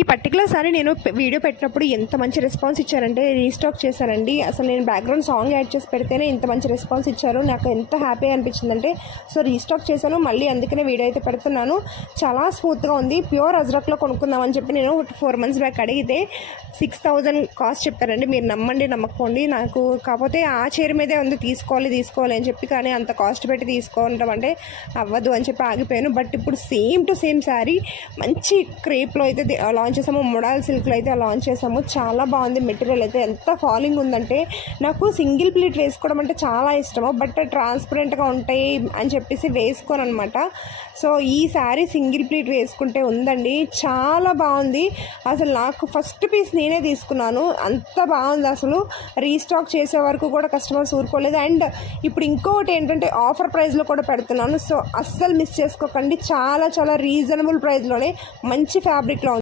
ఈ particular sorry నేను video పెట్టినప్పుడు ఎంత మంచి రెస్పాన్స్ ఇచ్చారంటే రీస్టాక్ చేశానండి. అసలు నేను బ్యాక్గ్రౌండ్ సాంగ్ యాడ్ చేసి పెడితేనే ఇంత మంచి రెస్పాన్స్ ఇచ్చారు. నాకు ఎంత హ్యాపీ అనిపించిందంటే సో రీస్టాక్ చేశాను, మళ్ళీ అందుకనే వీడియో అయితే పెడుతున్నాను. చాలా స్మూత్గా ఉంది. ప్యూర్ అజ్రక్లో కొనుక్కుందామని చెప్పి నేను 4 months బ్యాక్ అడిగితే 6000 కాస్ట్ చెప్పారండి. మీరు నమ్మండి నమ్మకపోండి, నాకు కాకపోతే ఆ చీర మీదే ఉంది తీసుకోవాలి అని చెప్పి, కానీ అంత కాస్ట్ పెట్టి తీసుకోవడం అంటే అవ్వదు అని చెప్పి ఆగిపోయాను. బట్ ఇప్పుడు సేమ్ టు సేమ్ శారీ మంచి క్రేప్లో అయితే లాంచ్ చేసాము, మొడాల్ సిల్క్లో అయితే లాంచ్ చేసాము. చాలా బాగుంది. మెటీరియల్ అయితే ఎంత ఫాలింగ్ ఉందంటే, నాకు సింగిల్ ప్లీట్ వేసుకోవడం అంటే చాలా ఇష్టము, బట్ ట్రాన్స్పరెంట్గా ఉంటాయి అని చెప్పేసి వేసుకోను అనమాట. సో ఈ శారీ సింగిల్ ప్లీట్ వేసుకుంటే ఉందండి, చాలా బాగుంది. అసలు నాకు ఫస్ట్ పీస్ నేనే తీసుకున్నాను, అంత బాగుంది. అసలు రీస్టాక్ చేసే వరకు కూడా కస్టమర్స్ ఊరుకోలేదు. అండ్ ఇప్పుడు ఇంకొకటి ఏంటంటే ఆఫర్ ప్రైస్లో కూడా పెడుతున్నాను. సో అస్సలు మిస్ చేసుకోకండి. చాలా రీజనబుల్ ప్రైస్లోనే మంచి ఫ్యాబ్రిక్లో